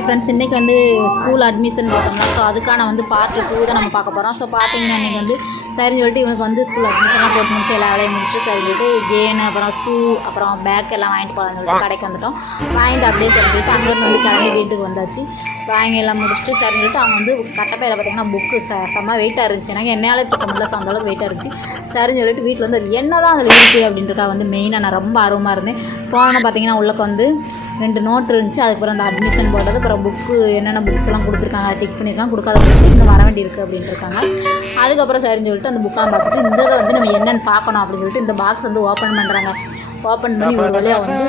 Hi friends, இன்றைக்கி வந்து school admission பார்த்தோம்னா ஸோ அதுக்கான வந்து பார்ட் 2 தான் நம்ம பார்க்க போகிறோம். ஸோ பார்த்தீங்கன்னா இன்றைக்கி வந்து சரின்னு சொல்லிட்டு இவனுக்கு வந்து ஸ்கூல் அட்மிஷன்லாம் போட்டு முடிச்சு எல்லா வேலையும் முடிச்சுட்டு சரி சொல்லிட்டு கேனு அப்புறம் ஷூ அப்புறம் பேக் எல்லாம் வாங்கிட்டு போகலான்னு சொல்லிட்டு கடைக்கு வந்துட்டோம். வாங்கிட்டு அப்படியே சரி சொல்லிட்டு அங்கேருந்து வந்து கிளம்பி வீட்டுக்கு வந்தாச்சு. வாங்கி எல்லாம் முடிச்சுட்டு சரின்னு சொல்லிட்டு அவங்க வந்து கட்டப்பையில் பார்த்தீங்கன்னா புக்கு செம்ம வெயிட்டாக இருந்துச்சு. எனக்கு என்னாலே தூக்க முடியல. ஸோ அந்தளவுக்கு வெயிட்டாக இருந்துச்சு. சரின்னு சொல்லிட்டு வீட்டில் வந்து அது என்ன தான் அதில் இருக்குது அப்படின்றக்காக வந்து மெயினாக நான் ரொம்ப ஆர்வமாக இருந்தேன். போனோன்னு பார்த்தீங்கன்னா உள்ளக்கு வந்து 2 நோட் இருந்துச்சு. அதுக்கப்புறம் அந்த அட்மிஷன் போட்டது, அப்புறம் புக்கு என்னென்ன புக்ஸ் எல்லாம் கொடுத்துருக்காங்க அதை டிக் பண்ணியிருக்காங்க. கொடுக்காத புக்கு இன்னும் வர வேண்டியிருக்கு அப்படின்ட்டு இருக்காங்க. அதுக்கப்புறம் சரின்னு சொல்லிட்டு அந்த புக்கெலாம் பார்த்துட்டு இந்த இதை வந்து நம்ம என்னென்னு பார்க்கணும் அப்படின்னு சொல்லிட்டு இந்த பாக்ஸ் வந்து ஓப்பன் பண்ணுறாங்க. ஓப்பன் பண்ணி ஒரு வழியாக வந்து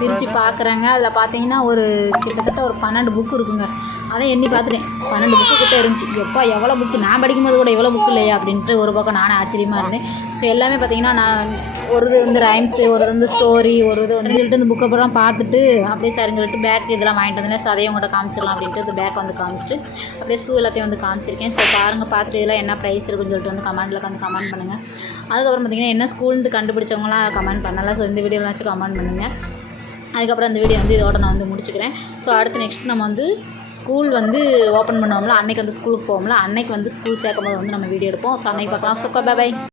பிரித்து பார்க்குறாங்க. அதில் பார்த்தீங்கன்னா ஒரு கிட்டத்தட்ட ஒரு 12 புக்கு இருக்குங்க. அதை எண்ணி பார்த்துட்டேன். 12 புக்கு கிட்டே இருந்துச்சு. எப்போ எவ்வளோ புக்கு நான் படிக்கும்போது கூட எவ்வளோ புக்கு இல்லையா அப்படின்ட்டு ஒரு பக்கம் நானே ஆச்சரியமாக இருந்தேன். ஸோ எல்லாமே பார்த்தீங்கன்னா நான் ஒரு இது வந்து ரைம்ஸு, ஒரு இது வந்து ஸ்டோரி, ஒரு இது வந்து சொல்லிட்டு இந்த புக்கை அப்புறம் பார்த்துட்டு அப்படியே சரின்னு சொல்லிட்டு பேக் இதெல்லாம் வாங்கிட்டு வந்தேன். ஸோ அதையும் உங்கள்கிட்ட காமிச்சிடலாம் அப்படின்ட்டு இந்த பேக் வந்து காமிச்சிட்டு அப்படியே ஷூ எல்லாத்தையும் வந்து காமிச்சிருக்கேன். ஸோ பாருங்கள், பார்த்துட்டு இதெல்லாம் என்ன ப்ரைஸ் இருக்குன்னு சொல்லிட்டு வந்து கமெண்ட்டில் வந்து கமெண்ட் பண்ணுங்கள். அதுக்கப்புறம் பார்த்திங்கன்னா என்ன ஸ்கூல்னு கண்டுபிடிச்சவங்களாம் கமெண்ட் பண்ணலாம். ஸோ இந்த வீடியோலாச்சும் கமெண்ட் பண்ணுங்கள். அதுக்கப்புறம் இந்த வீடியோ வந்து இதோட நான் வந்து முடிச்சுக்கிறேன். ஸோ அடுத்து நெக்ஸ்ட் நம்ம வந்து ஸ்கூல் வந்து ஓப்பன் பண்ணுவோம்ல, அன்றைக்கி வந்து ஸ்கூலுக்கு போவோம்ல, அன்றைக்கி வந்து ஸ்கூல் சேர்க்கும் போது வந்து நம்ம வீடியோ எடுப்போம். ஸோ அன்றைக்கி பார்க்கலாம். So by.